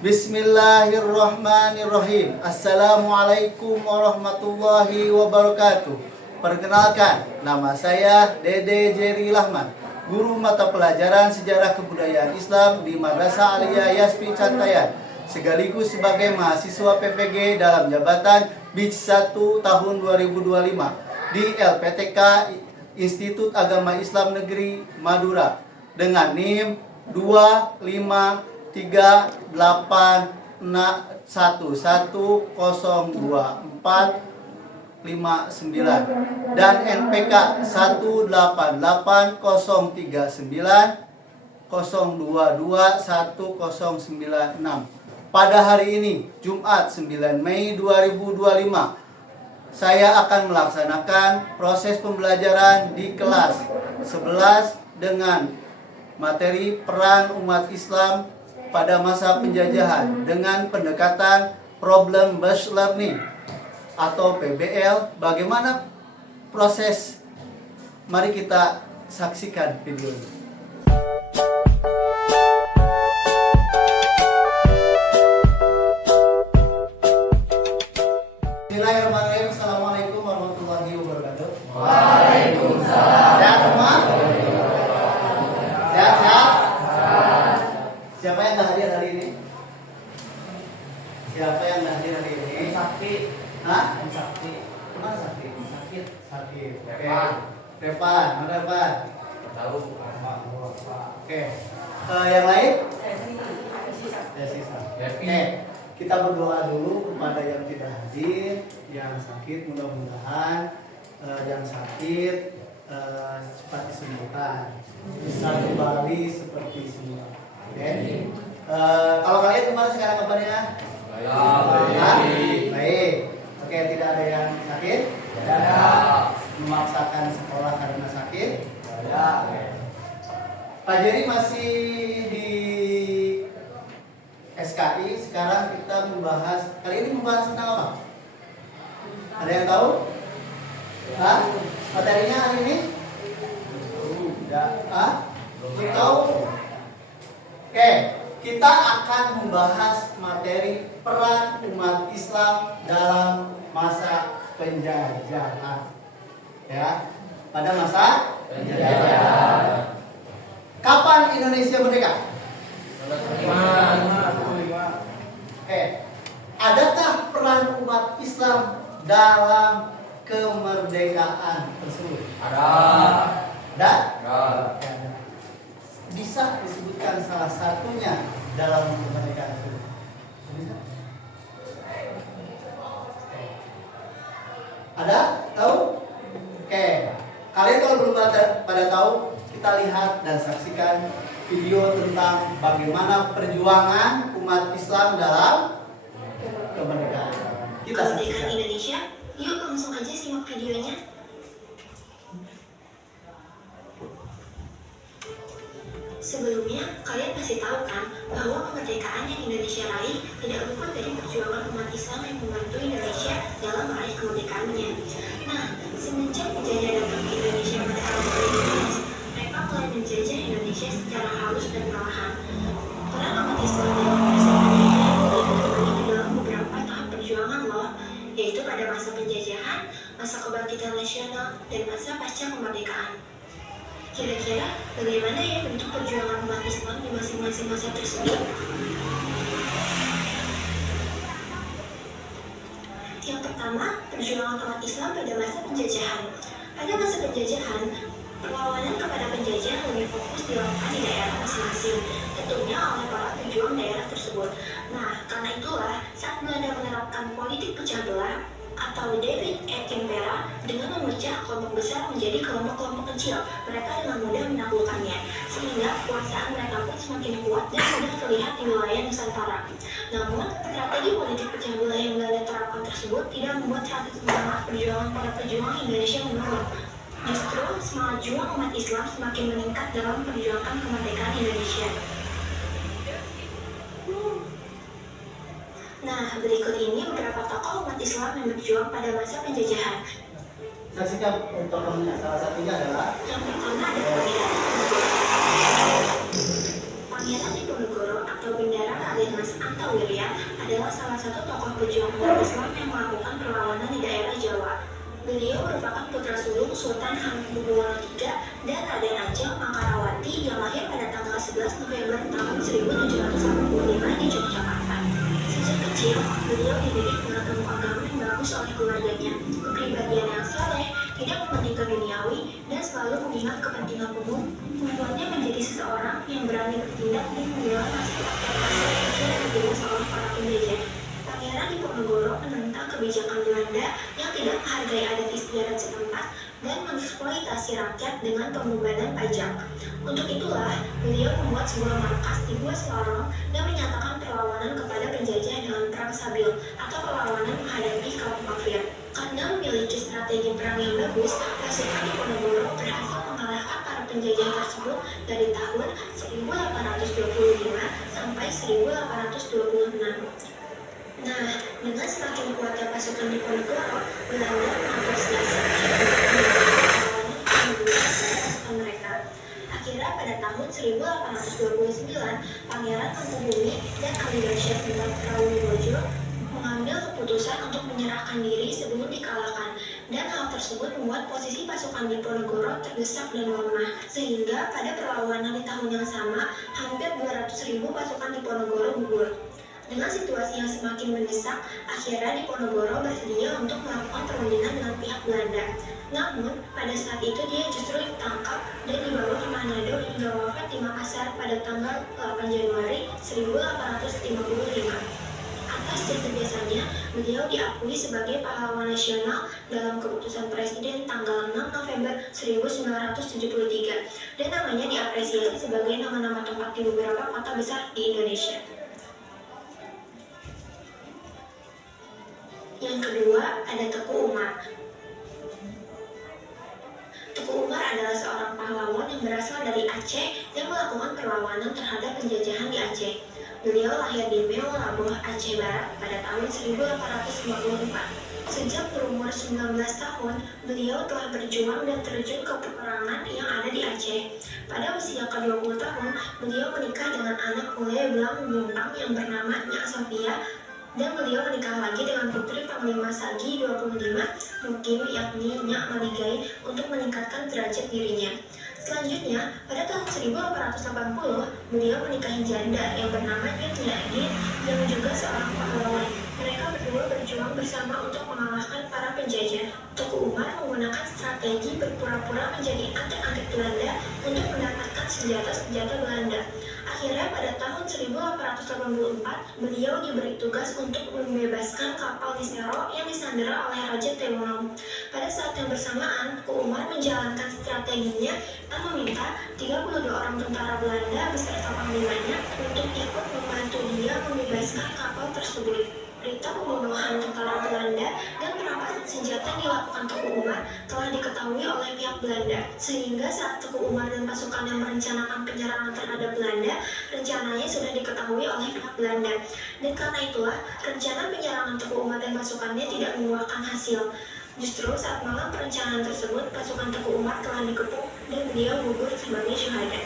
Bismillahirrahmanirrahim. Assalamualaikum warahmatullahi wabarakatuh. Perkenalkan, nama saya Dede Jerry Lahman, guru mata pelajaran Sejarah Kebudayaan Islam di Madrasah Aliyah Yaspi Cantayan, sekaligus sebagai mahasiswa PPG dalam jabatan BIJ 1 tahun 2025 di LPTK Institut Agama Islam Negeri Madura dengan NIM 258110459 dan NPK 1880390221096. Pada hari ini, Jumat 9 Mei 2025, saya akan melaksanakan proses pembelajaran di kelas 11 dengan materi peran umat Islam pada masa penjajahan dengan pendekatan problem based learning atau PBL. Bagaimana proses? Mari kita saksikan videonya. Bismillahirrahmanirrahim. Assalamualaikum warahmatullahi wabarakatuh. Waalaikumsalam. Sehat semua? Sehat? Siapa yang nggak hadir hari ini? Siapa yang nggak hadir hari ini? Sakti. Hah? Sakti. Mana Sakti? Sakit. Oke. Repan. Mana Repan? Tahu. Oke. Yang lain? Esi. Oke. Kita berdoa dulu kepada yang tidak hadir, yang sakit, mudah-mudahan yang sakit cepat disembuhkan, bisa kembali seperti semula. Oke. Kalau kalian kemarin sekarang kabarnya? Baik. Oke, tidak ada yang sakit? Tidak ada. Memaksakan sekolah karena sakit? Tidak ada. Pak Jerry masih di SKI. Sekarang kita kali ini membahas tentang apa? Ada yang tahu? Hah? Materinya hari ini? Tidak. Hah? Belum tahu? Oke, kita akan membahas materi peran umat Islam dalam masa penjajahan. Ya, pada masa penjajahan. Kapan Indonesia merdeka? Oke, adakah peran umat Islam dalam kemerdekaan tersebut? Ada? Bisa disebutkan salah satunya dalam kemerdekaan tersebut? Bisa? Ada? Tahu? Oke, kalian kalau belum pada tahu, kita lihat dan saksikan video tentang bagaimana perjuangan umat Islam dalam kemerdekaan. Kita Kemerdekaan saksikan. Indonesia, yuk langsung aja simak videonya. Sebelumnya, kalian pasti tahu kan bahwa kemerdekaan yang Indonesia raih tidak luput dari perjuangan umat Islam yang membantu Indonesia dalam meraih kemerdekaannya. Nah, semenjak penjajah datang ke Indonesia pada tahun 2012, mereka mulai menjajah Indonesia secara halus dan perlahan. Peran umat Islam dalam menyelesaikan ini terbagi ke dalam beberapa tahap perjuangan loh, yaitu pada masa penjajahan, masa kebangkitan nasional, dan masa pasca kemerdekaan. Kira-kira bagaimana ya bentuk perjuangan umat Islam di masing-masing masa tersebut? Yang pertama, perjuangan umat Islam pada masa penjajahan. Pada masa penjajahan, perlawanan kepada penjajah lebih fokus dilakukan di daerah masing-masing, tentunya oleh para pejuang daerah tersebut. Nah, karena itulah saat Belanda menerapkan politik pecah belah atau Divide et Impera dengan memecah kelompok besar menjadi kelompok-kelompok kecil, mereka dengan mudah menaklukkannya, sehingga kekuasaan mereka pun semakin kuat dan mudah terlihat di wilayah Nusantara. Namun, strategi politik pecah belah yang Belanda terapkan tersebut tidak membuat semangat perjuangan para pejuang Indonesia menurun. Justru semangat juang umat Islam semakin meningkat dalam perjuangan kemerdekaan Indonesia. Nah, berikut ini beberapa tokoh umat Islam yang berjuang pada masa penjajahan. Saksikan tokohnya. Salah satunya adalah Yang pertama ada Pangeran Diponegoro atau Bendahara Raden Mas Antawi 1785 di Yogyakarta. Sejak kecil, beliau dididik dengan ilmu agama yang bagus oleh keluarganya, kepribadian yang saleh, tidak mementingkan duniawi, dan selalu mengingat kepentingan umum, membuatnya menjadi seseorang yang berani bertindak dan membela nasib rakyat yang ditindas oleh para penjajah. Pangeran Diponegoro menentang kebijakan Belanda yang tidak menghargai adat istiadat setempat dan mengeksploitasi rakyat dengan pembebanan pajak. Untuk itulah, beliau membuat sebuah markas di Gua Selarong dan menyatakan perlawanan kepada penjajah dengan perang sabil atau perlawanan menghadapi kaum kafir. Karena memiliki strategi perang yang bagus, pasukan Diponegoro berhasil mengalahkan para penjajah tersebut dari tahun 1825 sampai 1826. Nah, dengan semakin kuatnya pasukan Diponegoro, Belanda mengapresiasi pasukan mereka. Akhirnya pada tahun 1829, Pangeran Mangkubumi dan Aliran Syekh Prawonojo mengambil keputusan untuk menyerahkan diri sebelum dikalahkan, dan hal tersebut membuat posisi pasukan Diponegoro terdesak dan lemah, sehingga pada perlawanan di tahun yang sama, hampir 200.000 pasukan Diponegoro gugur. Dengan situasi yang semakin mendesak, akhirnya Diponegoro bersedia untuk melakukan perundingan dengan pihak Belanda. Namun, pada saat itu dia justru ditangkap dan dibawa ke Manado hingga wafat di Makassar pada tanggal 8 Januari 1855. Atas jasa-jasanya, beliau diakui sebagai pahlawan nasional dalam keputusan Presiden tanggal 6 November 1973 dan namanya diapresiasi sebagai nama-nama tempat di beberapa kota besar di Indonesia. Yang kedua, ada Teku Umar. Teku Umar adalah seorang pahlawan yang berasal dari Aceh dan melakukan perlawanan terhadap penjajahan di Aceh. Beliau lahir di Meo Labuh, Aceh Barat pada tahun 1854. Sejak berumur 19 tahun, beliau telah berjuang dan terjun ke peperangan yang ada di Aceh. Pada usia ke-20 tahun, beliau menikah dengan anak Ule Belang Mumpang yang bernama Nyak Sofia, dan beliau menikah lagi dengan putri Panglima Sagi 25 Mukim yakni Nyak Maligai untuk meningkatkan derajat dirinya. Selanjutnya, pada tahun 1880, beliau menikahi janda yang bernama Nyak Nyadin yang juga seorang pahlawan. Mereka berdua berjuang bersama untuk mengalahkan para penjajah. Teku Umar menggunakan strategi berpura-pura menjadi antek-antek Belanda untuk mendapatkan senjata-senjata Belanda. Akhirnya pada tahun 1884, beliau diberi tugas untuk membebaskan kapal Nisero yang disandera oleh Raja Tewonom. Pada saat yang bersamaan, Teku Umar menjalankan strateginya dan meminta 32 orang tentara Belanda beserta panglimanya untuk ikut membantu dia membebaskan kapal tersebut. Berita pembunuhan tentara Belanda dan perampasan senjata yang dilakukan Teku Umar telah diketahui oleh pihak Belanda, sehingga saat Teku Umar dan pasukan yang merencanakan penyerangan terhadap Belanda, rencananya sudah diketahui oleh pihak Belanda. Dan karena itulah, rencana penyerangan Teku Umar dan pasukannya tidak membuahkan hasil. Justru saat malam perencanaan tersebut, pasukan Teku Umar telah dikepung dan beliau gugur sebagai syuhada.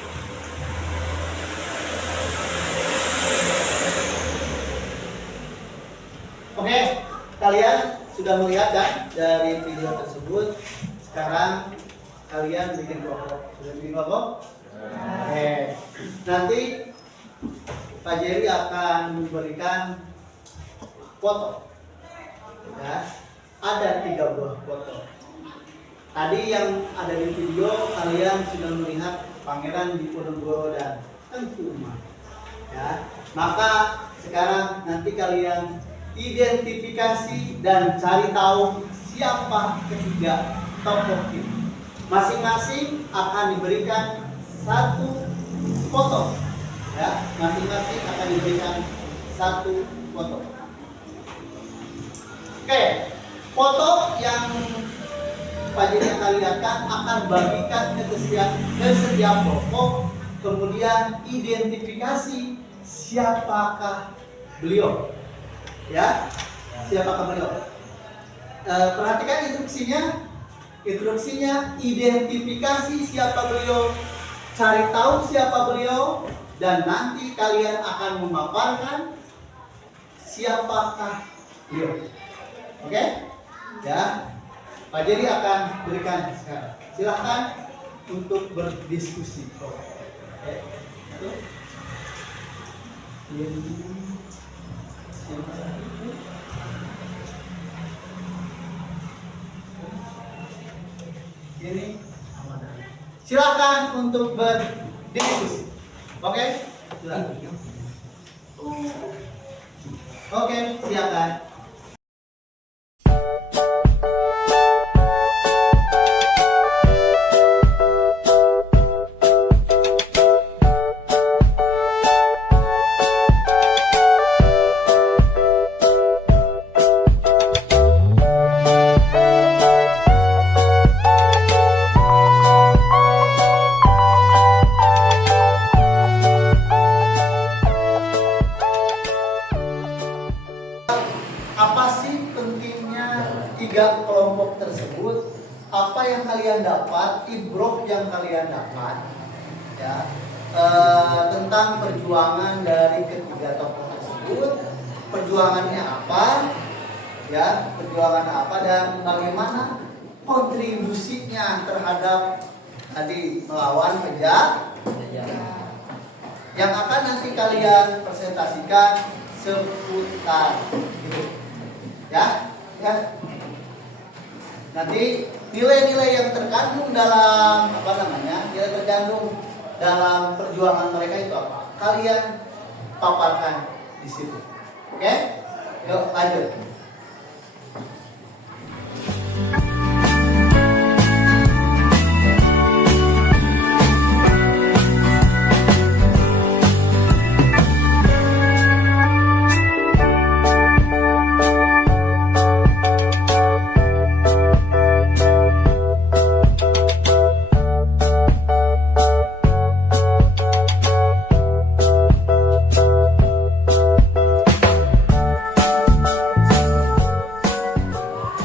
Oke, kalian sudah melihat kan dari video tersebut. Sekarang kalian bikin kelompok. Sudah bikin kelompok? Oke. Nanti Pak Jerry akan memberikan foto. Ya, ada 3 buah foto. Tadi yang ada di video kalian sudah melihat Pangeran Diponegoro dan Teku Umar. Ya, maka sekarang nanti kalian identifikasi dan cari tahu siapa ketiga tokoh ini. Masing-masing akan diberikan 1 foto. Ya, masing-masing akan diberikan 1 foto. Oke, foto yang Pak Jerry akan lihatkan akan bagikan ke setiap tokoh, kemudian identifikasi siapakah beliau. Ya, siapakah beliau? Perhatikan instruksinya, identifikasi siapa beliau, cari tahu siapa beliau, dan nanti kalian akan memaparkan siapakah beliau. Oke? Ya, Pak Jerry akan berikan sekarang. Silahkan untuk berdiskusi. Oke. Ini silakan untuk berdiskusi. Oke? Silakan. Oke, silakan. Apa sih pentingnya tiga kelompok tersebut? Apa yang kalian dapat, ibrah yang kalian dapat, ya, tentang perjuangan dari ketiga tokoh tersebut? Perjuangannya apa? Ya, perjuangan apa dan bagaimana kontribusinya terhadap tadi melawan penjahat yang akan nanti kalian presentasikan seputar itu. Ya. Nanti nilai-nilai yang terkandung dalam nilai terkandung dalam perjuangan mereka itu apa? Kalian paparkan di situ. Oke? Yuk lanjut.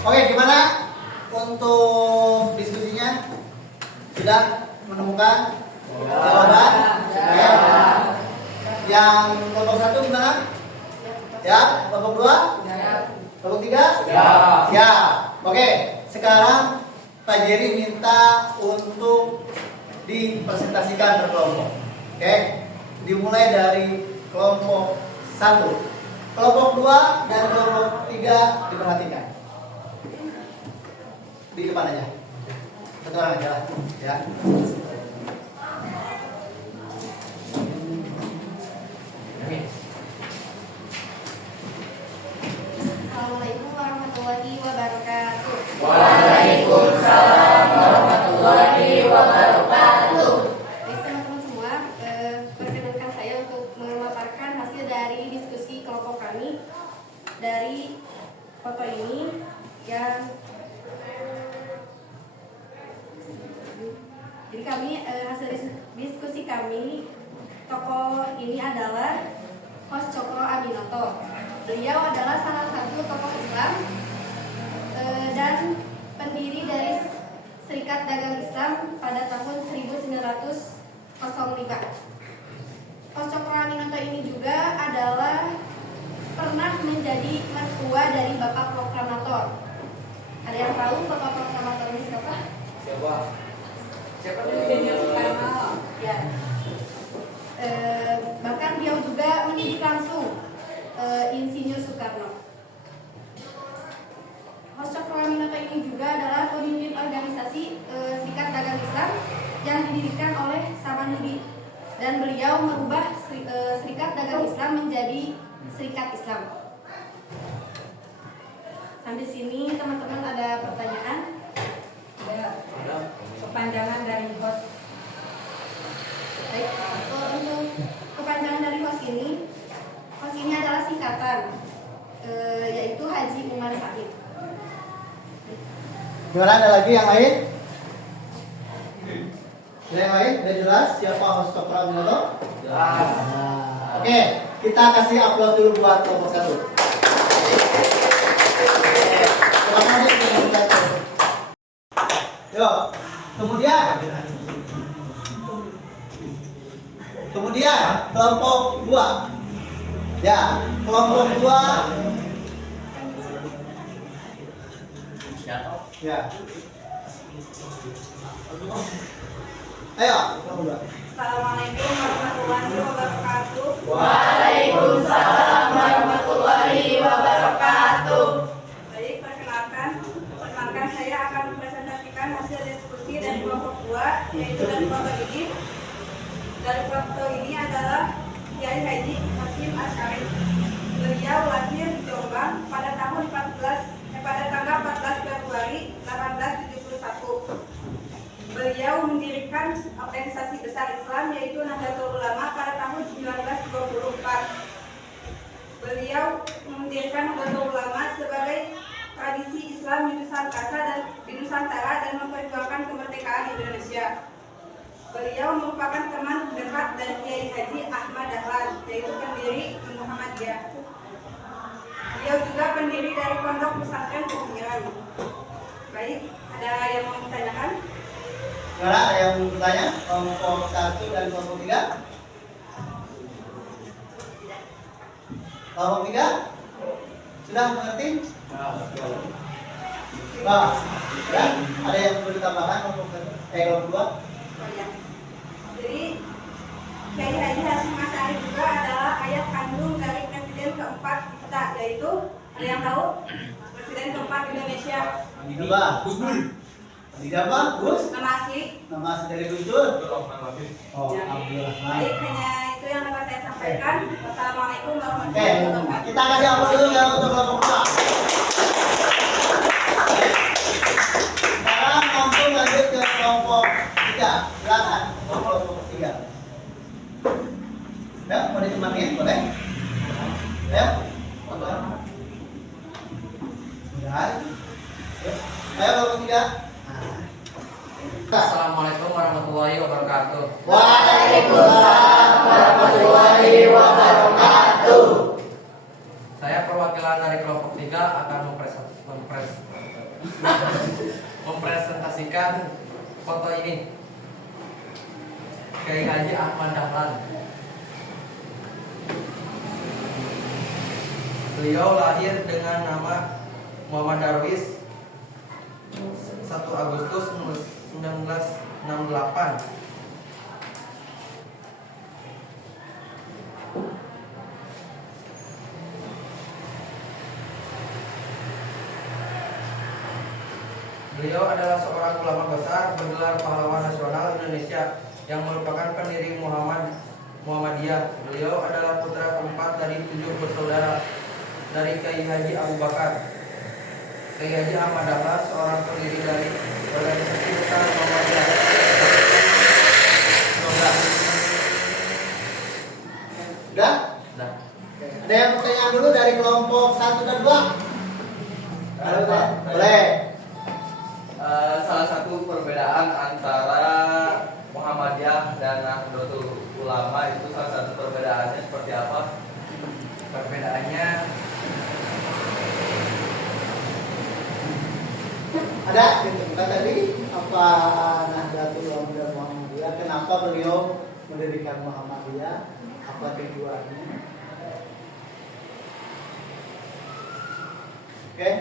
Oke, gimana untuk diskusinya? Sudah menemukan jawaban? Ya. Yang kelompok 1 gimana? Ya, kelompok 2? Kelompok 3? Ya. Oke, sekarang Pak Jerry minta untuk dipresentasikan berkelompok. Oke, dimulai dari kelompok 1. Kelompok 2 dan kelompok 3 diperhatikan. Di depan aja, satu orang aja lah, ya. Assalamualaikum warahmatullahi wabarakatuh. Waalaikumsalam warahmatullahi wabarakatuh. Baik teman-teman semua, perkenankan saya untuk memaparkan hasil dari diskusi kelompok kami dari foto ini yang jadi kami hasil diskusi kami, tokoh ini adalah Hos Cokro Aminoto. Beliau adalah salah satu tokoh Islam dan pendiri dari Serikat Dagang Islam pada tahun 1905. Hos Cokro Aminoto ini juga adalah pernah menjadi mertua dari Bapak Proklamator. Ada yang tahu Bapak Proklamator ini siapa? Siapa Insinyur Soekarno. Ya. Bahkan dia juga mendidik langsung Insinyur Soekarno. Hos Cokro Aminoto ini juga adalah pemimpin organisasi Serikat Dagang Islam yang didirikan oleh Samanhudi, dan beliau merubah Serikat Dagang Islam menjadi Serikat Islam. Sampai sini teman-teman ada pertanyaan? Kepanjangan dari HOS. Baik, untuk kepanjangan dari HOS ini adalah singkatan, yaitu Haji Umar Said. Gimana, ada lagi yang lain? Yang lain? Udah jelas siapa Hos Cokro Aminoto? Jelas. Oke, kita kasih upload dulu buat kelompok 1. Yuk, kemudian kelompok 2. Ya, kelompok 2. Ya. Ayo, kelompok 2. Assalamualaikum warahmatullahi wabarakatuh. Waalaikumsalam kedua yaitu dari foto ini adalah Kiai Haji Hasyim Asy'ari. Beliau lahir di Jombang pada tanggal 14 Februari 1871. Beliau mendirikan organisasi besar Islam yaitu Nahdlatul Ulama pada tahun 1924. Beliau mendirikan Nahdlatul Ulama sebagai tradisi Islam di Nusantara dan memperjuangkan kemerdekaan Indonesia. Beliau merupakan teman dekat dari Kiai Haji Ahmad Dahlan, yaitu pendiri Muhammadiyah. Beliau juga pendiri dari Pondok Pesantren Pemikiran. Baik, ada yang mau ditanyakan? Sekarang ada yang mau bertanya? Kelompok 1 dan kelompok 3? Kelompok 3? Sudah mengerti? Nah, ya, ada yang perlu ditambahkan kelompok 2? Oh ya. Jadi Kiai Haji Hasyim Asy'ari juga adalah ayah kandung dari Presiden keempat kita, yaitu ada yang tahu? Presiden keempat Indonesia. Coba. Tiga apa? Gus? Nama asli? Nama asli dari Gus Dur? Oh, Ya. Abdul Rahman. Baik, hanya itu yang dapat saya sampaikan. Wassalamualaikum Oke, warahmatullahi wabarakatuh. kita kasih aplaus dulu ya untuk kelompok 2. Sekarang langsung lanjut ke kelompok 3. Silakan, kelompok 3. Ya, mau ditemanin boleh? Ya, boleh. Udah. Yuk. Ayo kelompok 3. Assalamualaikum warahmatullahi wabarakatuh. Waalaikumsalam warahmatullahi wabarakatuh. Saya perwakilan dari kelompok 3 akan mempresentasikan foto ini. Kiai Haji Ahmad Dahlan. Beliau lahir dengan nama Muhammad Darwis 1 Agustus 1968. Beliau adalah seorang ulama besar bergelar pahlawan nasional Indonesia yang merupakan pendiri Muhammadiyah. Beliau adalah putra keempat dari 7 bersaudara dari Kiai Haji Abu Bakar. Kiai Haji Ahmad Dahlan seorang pendiri dari organisasi besar Muhammadiyah. Udah? Nah, Ada yang pertanyaan dulu dari kelompok 1 dan 2? Boleh. Salah satu perbedaan antara Muhammadiyah dan Nahdlatul Ulama itu salah satu perbedaannya seperti apa? perbedaannya Ada ditemukan tadi apa Nahdlatul Ulama dan Muhammadiyah? Kenapa beliau mendirikan Muhammadiyah? Apa tujuannya? Oke.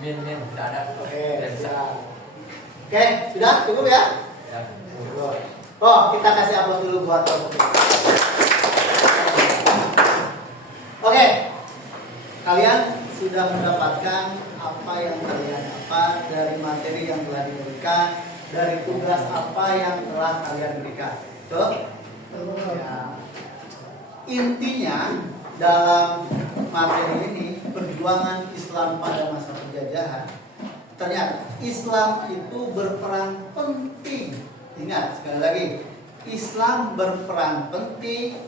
min tidak ada. Oke, Tidak bisa. siap. Oke, sudah cukup ya? Ya. Oh, kita kasih aplaus dulu buat kelompok ini. Oke, kalian sudah mendapatkan apa yang kalian dapat dari materi yang telah diberikan, dari tugas apa yang telah kalian berikan. Betul? Ya. Intinya dalam materi ini perjuangan Islam pada masa penjajahan. Ternyata Islam itu berperan penting. Ingat sekali lagi, Islam berperan penting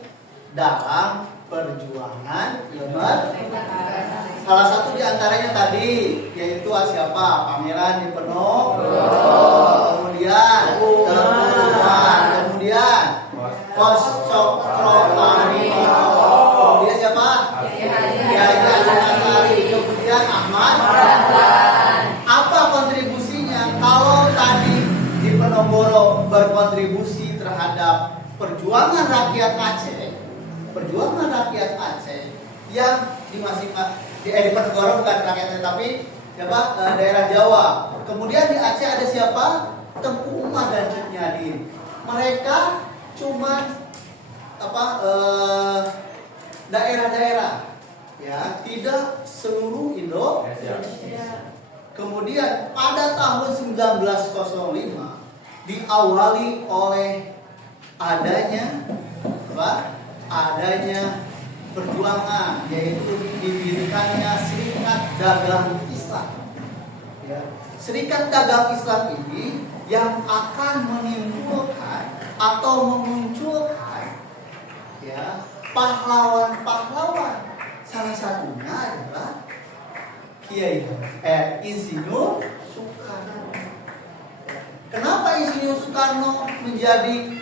dalam perjuangan kemerdekaan. Salah satu diantaranya tadi yaitu siapa? Pangeran Diponegoro. Kemudian kemudian Kos Cokroaminoto. Kemudian siapa? Kiai Hasyim Asy'ari. Kemudian Ahmad Dahlan. Apa kontribusinya? Kalau tadi Diponegoro berkontribusi terhadap perjuangan rakyat Aceh yang di Diponegoro bukan rakyat tapi siapa? Daerah Jawa. Kemudian di Aceh ada siapa? Tengku Umar dan Cut Nyadin. Mereka cuma daerah-daerah, ya, tidak seluruh Indonesia. Kemudian pada tahun 1905 diawali oleh adanya apa? Adanya perjuangan, yaitu didirikannya Serikat Dagang Islam. Ya. Serikat Dagang Islam ini yang akan menimbulkan atau memunculkan ya pahlawan-pahlawan. Salah satunya adalah Insinyur Soekarno. Kenapa Insinyur Soekarno menjadi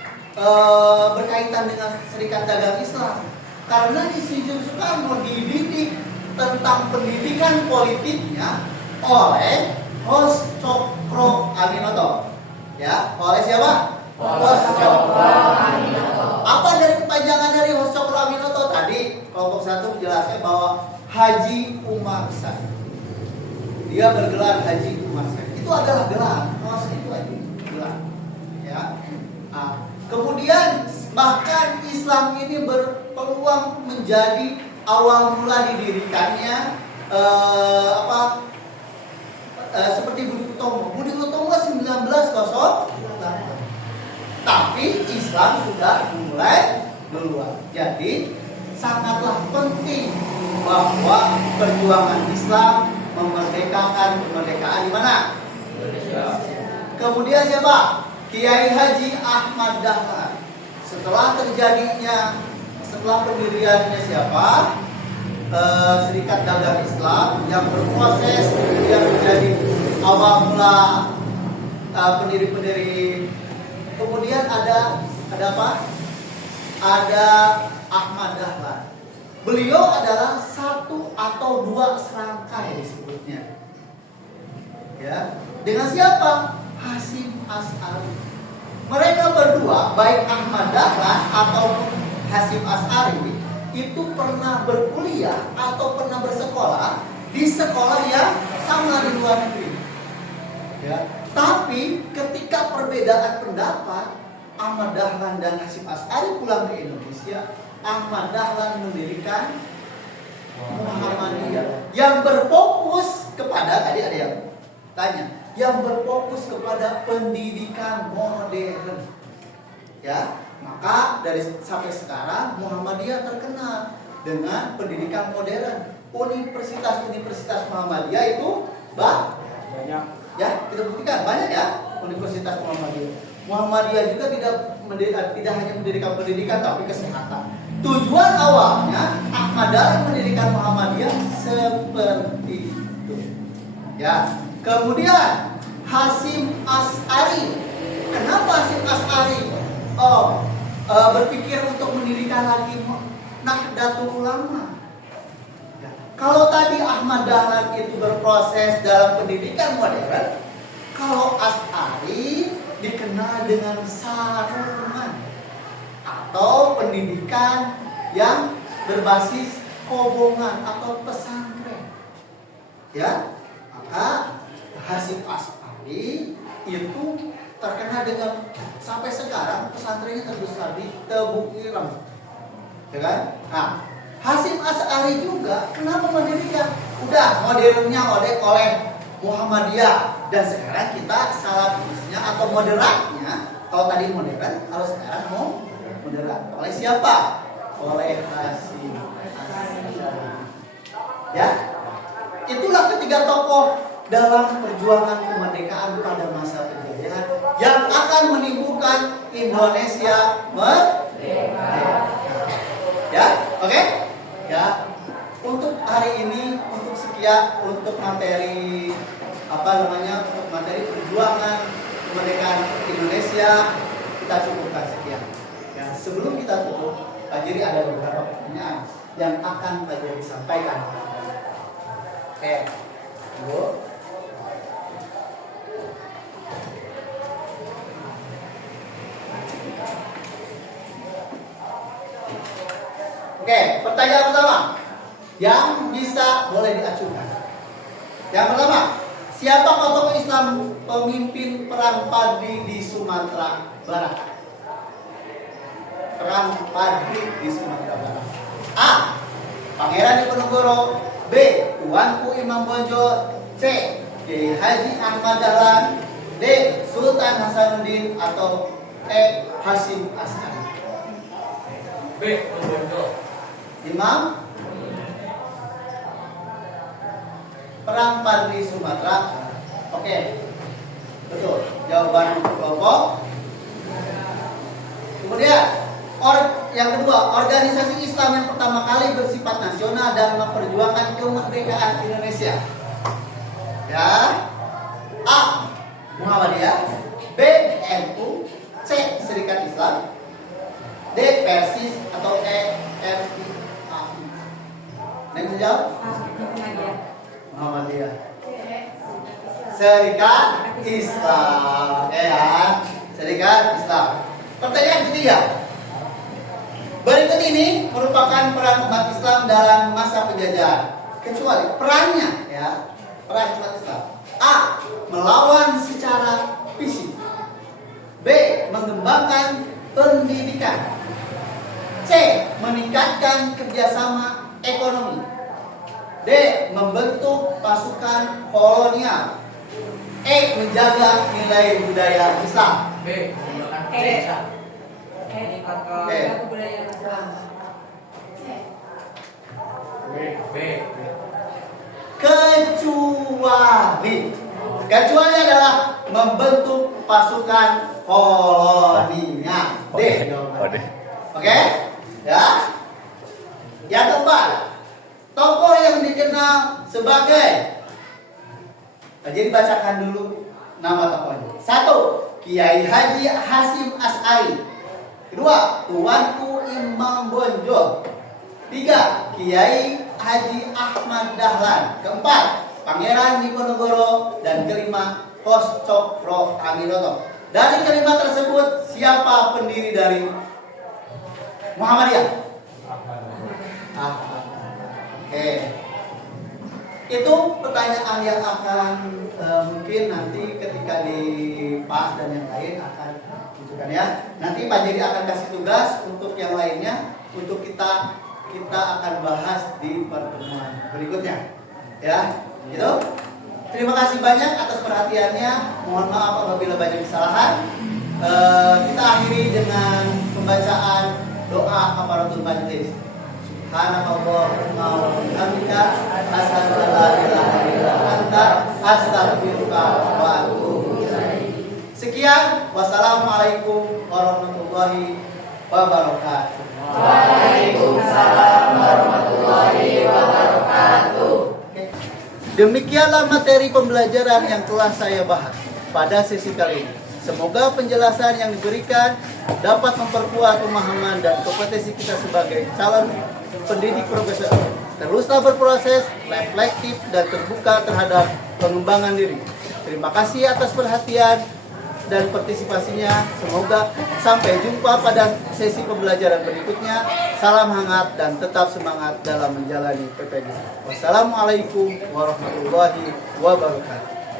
berkaitan dengan Serikat Dagang Islam? Karena Insinyur Soekarno dididik tentang pendidikan politiknya oleh Hos Cokro Aminoto. Ya, oleh siapa? Hos Cokro Aminoto. Apa dari kepanjangan dari Hos Cokro Aminoto? Tadi kelompok 1 menjelaskan bahwa Haji Umar Said. Dia bergelar Haji Umar Said. Itu adalah gelar. Hos itu aja gelar. Ya. Nah, kemudian bahkan Islam ini berpeluang menjadi awal mula didirikannya seperti Budi Utomo. Budi Utomo 1908. Tapi Islam sudah mulai duluan. Jadi sangatlah penting bahwa perjuangan Islam memerdekakan kemerdekaan di mana? Indonesia. Kemudian siapa? Kiai Haji Ahmad Dahlan. Setelah pendiriannya siapa? Serikat Dagang Islam yang berproses kemudian menjadi awal mula pendiri-pendiri. Kemudian ada apa? Ada Ahmad Dahlan. Beliau adalah satu atau dua serangkai disebutnya. Ya, dengan siapa? Hasyim Asy'ari. Mereka berdua, baik Ahmad Dahlan atau Hasyim Asy'ari, itu pernah berkuliah atau pernah bersekolah di sekolah yang sama di luar negeri. Ya, tapi ketika perbedaan pendapat, Ahmad Dahlan dan Hasyim Asy'ari pulang ke Indonesia. Ahmad Dahlan mendirikan Muhammadiyah yang berfokus kepada, tadi ada yang tanya, yang berfokus kepada pendidikan modern. Ya, maka dari sampai sekarang Muhammadiyah terkenal dengan pendidikan modern. Universitas-universitas Muhammadiyah itu banyak. Ya, kita buktikan banyak ya Universitas Muhammadiyah. Muhammadiyah juga tidak hanya mendirikan pendidikan tapi kesehatan. Tujuan awalnya Ahmad Dahlan mendirikan Muhammadiyah seperti itu. Ya. Kemudian Hasyim Asy'ari. Kenapa Hasyim Asy'ari berpikir untuk mendirikan lagi Nahdlatul Ulama? Ya. Kalau tadi Ahmad Dahlan itu berproses dalam pendidikan modern, kalau Asy'ari dikenal dengan sarungan atau pendidikan yang berbasis kobongan atau pesantren. Ya, maka Hasyim Asy'ari itu terkenal dengan sampai sekarang pesantrennya terbesar di Tebu Ireng. Ya kan? Nah, Hasyim Asy'ari juga kenapa mendirikan? Udah modernnya oleh Muhammadiyah dan sekarang kita salafisnya atau moderatnya. Kalau tadi modern, kalau sekarang mau moderat. Oleh siapa? Oleh Hasyim Asy'ari. Ya, itulah ketiga tokoh dalam perjuangan kemerdekaan pada masa penjajahan yang akan menimbulkan Indonesia merdeka. Ya, oke? Ya, untuk hari ini, untuk materi untuk materi perjuangan kemerdekaan Indonesia kita cukupkan sekian. Ya, sebelum kita tutup, Pak Jiri ada beberapa pertanyaan yang akan Pak Jiri sampaikan. Oke, Bu. Oke, pertanyaan pertama yang bisa boleh diajukan. Yang pertama, siapa tokoh Islam pemimpin perang Padri di Sumatera Barat? Perang Padri di Sumatera Barat. A. Pangeran Diponegoro. B. Tuanku Imam Bonjol. C. Kiai Haji Ahmad Dahlan, D. Sultan Hasanuddin, atau E. Hasyim Asy'ari? B. Bonjol. Imam Perang Padri Sumatera. Oke, betul. Jawaban untuk kelompok. Kemudian yang kedua, organisasi Islam yang pertama kali bersifat nasional dan memperjuangkan kemerdekaan Indonesia. Ya, A. Muhammadiyah, B. NU, C. Serikat Islam, D. Persis, atau E. FIAI. Neng jawab. Muhammadiyah. Serikat Islam, ya, Serikat Islam. Pertanyaan ketiga. Berikut ini merupakan peran umat Islam dalam masa penjajahan. Kecuali perannya, ya, peran umat Islam. A. Melawan secara fisik. B. Mengembangkan pendidikan. C. Meningkatkan kerjasama ekonomi. D. Membentuk pasukan kolonial. E. Menjaga nilai budaya Islam. B. Menggunakan E. desa. Kebudayaan Islam. B. Kecuali adalah membentuk pasukan kolonial. D. Oke? Ya. Yang keempat, tokoh yang dikenal sebagai, jadi bacakan dulu nama tokohnya. 1. Kiai Haji Hasyim Asy'ari. 2. Tuanku Imam Bonjol. 3. Kiai Haji Ahmad Dahlan. 4. Pangeran Diponegoro. Dan 5. Kos Cokro Aminoto. Dari kelima tersebut, siapa pendiri dari Muhammadiyah? Oke. Itu pertanyaan yang akan mungkin nanti ketika di PAS dan yang lain akan tunjukkan, ya. Nanti Pak Jadi akan kasih tugas untuk yang lainnya, untuk kita akan bahas di pertemuan berikutnya, ya. Gitu. Terima kasih banyak atas perhatiannya. Mohon maaf apabila banyak kesalahan. Kita akhiri dengan pembacaan doa kafaratul majlis. Subhanallahumma wa bihamdika asyhadu an la ilaha illa anta astaghfiruka wa atubu ilaik. Sekian, wassalamualaikum warahmatullahi wabarakatuh. Waalaikumsalam warahmatullahi wabarakatuh. Demikianlah materi pembelajaran yang telah saya bahas pada sesi kali ini. Semoga penjelasan yang diberikan dapat memperkuat pemahaman dan kompetensi kita sebagai calon pendidik profesional. Teruslah berproses, reflektif, dan terbuka terhadap pengembangan diri. Terima kasih atas perhatian dan partisipasinya. Semoga sampai jumpa pada sesi pembelajaran berikutnya. Salam hangat dan tetap semangat dalam menjalani PPG. Wassalamualaikum warahmatullahi wabarakatuh.